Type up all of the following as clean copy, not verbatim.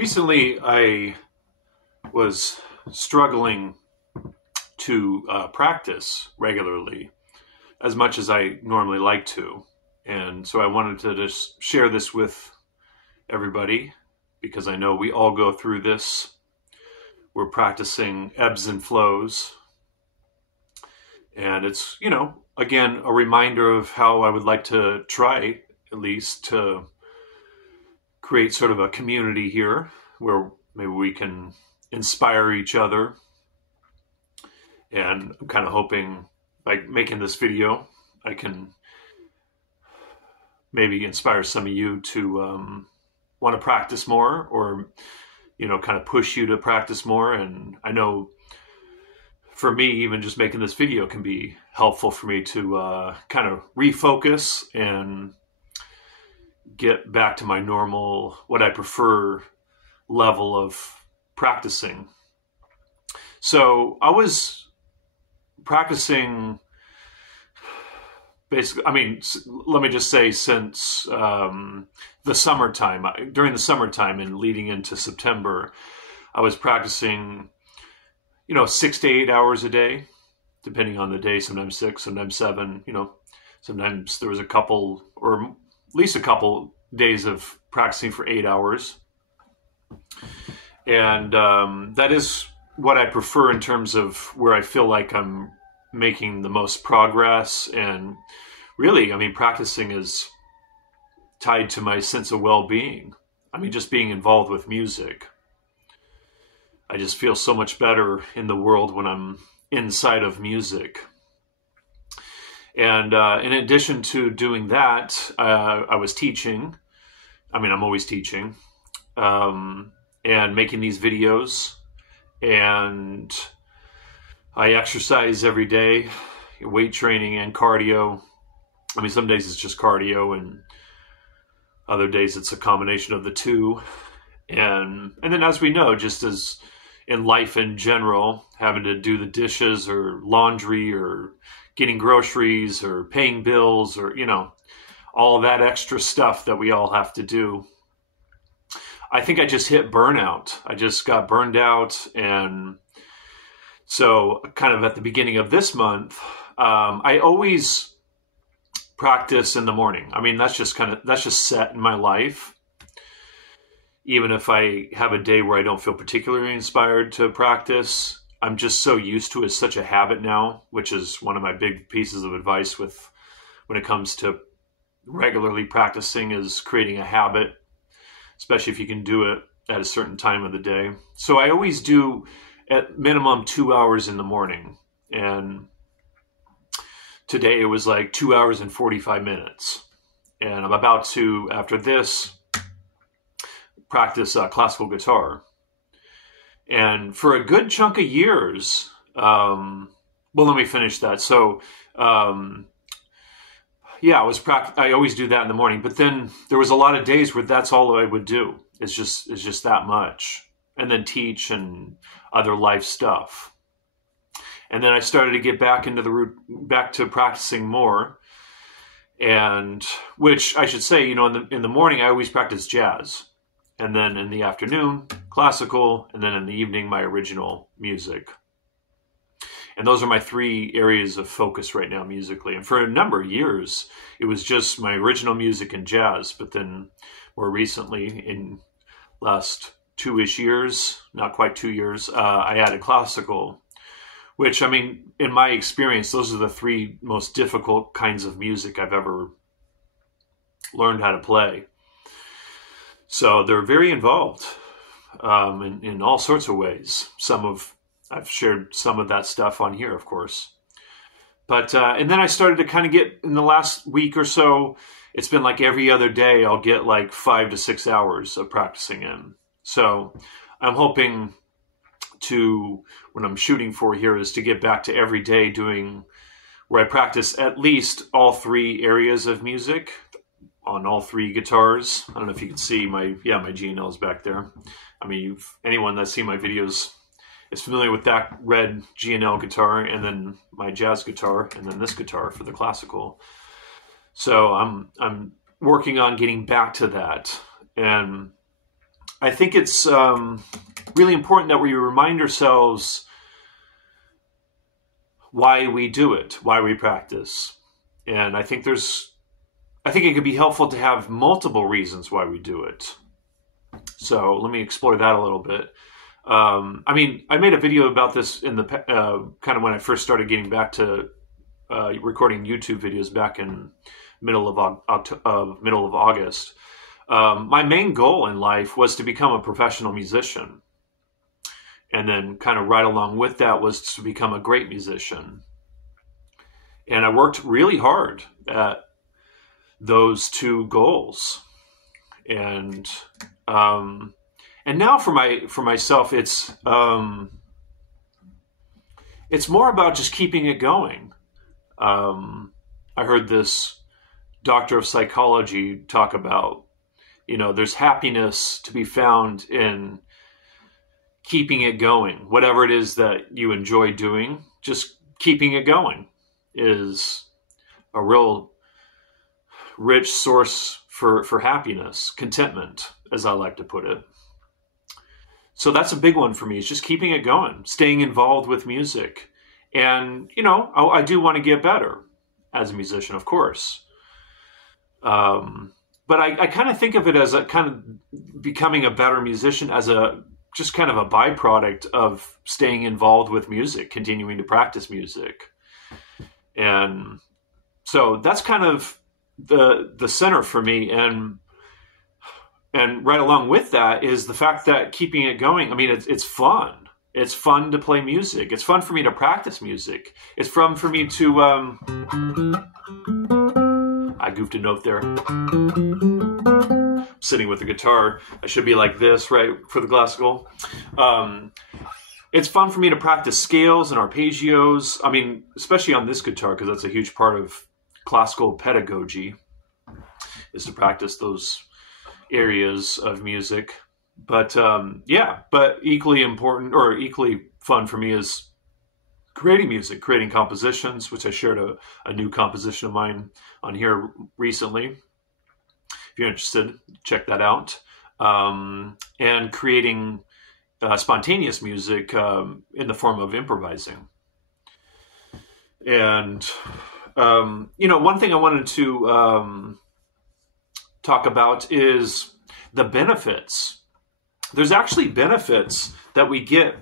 Recently, I was struggling to practice regularly as much as I normally like to. And so I wanted to just share this with everybody because I know we all go through this. We're practicing ebbs and flows. And it's, again, a reminder of how I would like to try, at least, to create sort of a community here where maybe we can inspire each other. And I'm kind of hoping by making this video, I can maybe inspire some of you to want to practice more, or, kind of push you to practice more. And I know for me, even just making this video can be helpful for me to kind of refocus and get back to my normal, what I prefer level of practicing. So I was practicing basically, let me just say, since the summertime, during the summertime and leading into September, I was practicing, 6 to 8 hours a day, depending on the day, sometimes 6, sometimes 7, sometimes there was a couple, or at least a couple days of practicing for 8 hours. And that is what I prefer in terms of where I feel like I'm making the most progress. And really, practicing is tied to my sense of well-being. Just being involved with music. I just feel so much better in the world when I'm inside of music. And in addition to doing that, I was teaching. I'm always teaching. And making these videos. And I exercise every day, weight training and cardio. Some days it's just cardio, and other days it's a combination of the two. And then, as we know, just as in life in general, having to do the dishes or laundry or getting groceries or paying bills or, all of that extra stuff that we all have to do. I think I just hit burnout. I just got burned out. And so kind of at the beginning of this month, I always practice in the morning. That's just set in my life. Even if I have a day where I don't feel particularly inspired to practice, I'm just so used to it. It's such a habit now, which is one of my big pieces of advice when it comes to regularly practicing, is creating a habit, especially if you can do it at a certain time of the day. So I always do at minimum 2 hours in the morning. And today it was like 2 hours and 45 minutes. And I'm about to, after this, practice classical guitar. And for a good chunk of years, well, let me finish that. So, yeah, I always do that in the morning. But then there was a lot of days where that's all I would do. It's just that much. And then teach and other life stuff. And then I started to get back into back to practicing more. And which I should say, in the morning, I always practice jazz. And then in the afternoon, classical. And then in the evening, my original music. And those are my 3 areas of focus right now musically. And for a number of years, it was just my original music and jazz. But then more recently, in last 2-ish years, not quite 2 years, I added classical. Which, in my experience, those are the 3 most difficult kinds of music I've ever learned how to play. So they're very involved in all sorts of ways. I've shared some of that stuff on here, of course. But and then I started to kind of get, in the last week or so, it's been like every other day I'll get like 5 to 6 hours of practicing in. So I'm hoping to, what I'm shooting for here is to get back to every day doing, where I practice at least all 3 areas of music on all 3 guitars. I don't know if you can see my G&Ls back there. Anyone that's seen my videos is familiar with that red G&L guitar, and then my jazz guitar, and then this guitar for the classical. So I'm working on getting back to that. And I think it's really important that we remind ourselves why we do it, why we practice. And I think it could be helpful to have multiple reasons why we do it. So let me explore that a little bit. I made a video about this in the kind of when I first started getting back to recording YouTube videos back in middle of August. My main goal in life was to become a professional musician. And then kind of right along with that was to become a great musician. And I worked really hard at those two goals. And now for myself, it's more about just keeping it going. I heard this doctor of psychology talk about, there's happiness to be found in keeping it going. Whatever it is that you enjoy doing, just keeping it going is a real rich source for happiness, contentment, as I like to put it. So that's a big one for me, is just keeping it going, staying involved with music. And, I do want to get better as a musician, of course. But I kind of think of it as a kind of becoming a better musician as just kind of a byproduct of staying involved with music, continuing to practice music. And so that's kind of the center for me. And right along with that is the fact that keeping it going, it's fun. It's fun to play music. It's fun for me to practice music. It's fun for me to, I goofed a note there. Sitting with the guitar. I should be like this, right, for the classical. It's fun for me to practice scales and arpeggios. Especially on this guitar, because that's a huge part of classical pedagogy, is to practice those areas of music. But but equally important or equally fun for me is creating music, creating compositions, which I shared a new composition of mine on here recently. If you're interested, check that out. And creating spontaneous music in the form of improvising. And, one thing I wanted to talk about is the benefits. There's actually benefits that we get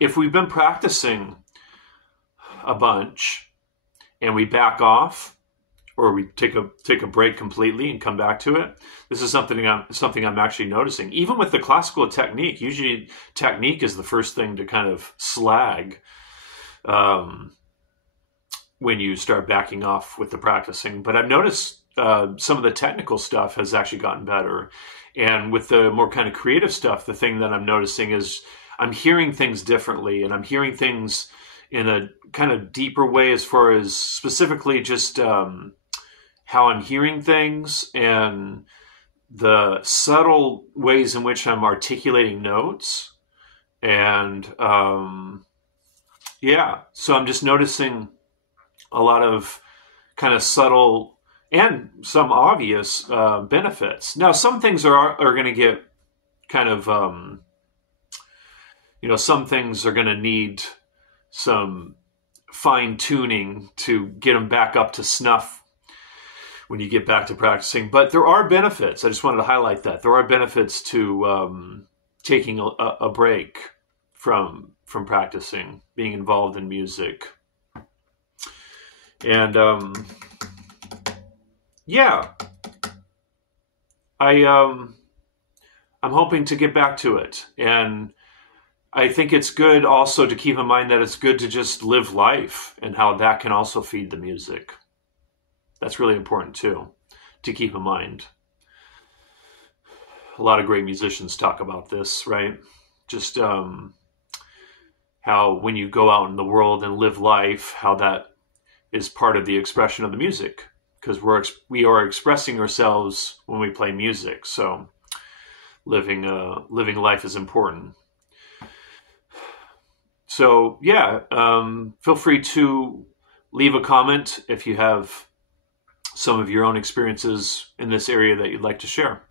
if we've been practicing a bunch and we back off, or we take a break completely and come back to it. This is something I'm actually noticing. Even with the classical technique, usually technique is the first thing to kind of slag when you start backing off with the practicing. But I've noticed some of the technical stuff has actually gotten better. And with the more kind of creative stuff, the thing that I'm noticing is I'm hearing things differently, and I'm hearing things in a kind of deeper way as far as specifically just how I'm hearing things and the subtle ways in which I'm articulating notes. And so I'm just noticing a lot of kind of subtle and some obvious benefits. Now, some things are going to get kind of, some things are going to need some fine tuning to get them back up to snuff when you get back to practicing. But there are benefits. I just wanted to highlight that. There are benefits to taking a break from practicing, being involved in music. And I'm hoping to get back to it. And I think it's good also to keep in mind that it's good to just live life and how that can also feed the music. That's really important too, to keep in mind. A lot of great musicians talk about this, right? Just how when you go out in the world and live life, how that is part of the expression of the music, because we are expressing ourselves when we play music. So living life is important. So feel free to leave a comment if you have some of your own experiences in this area that you'd like to share.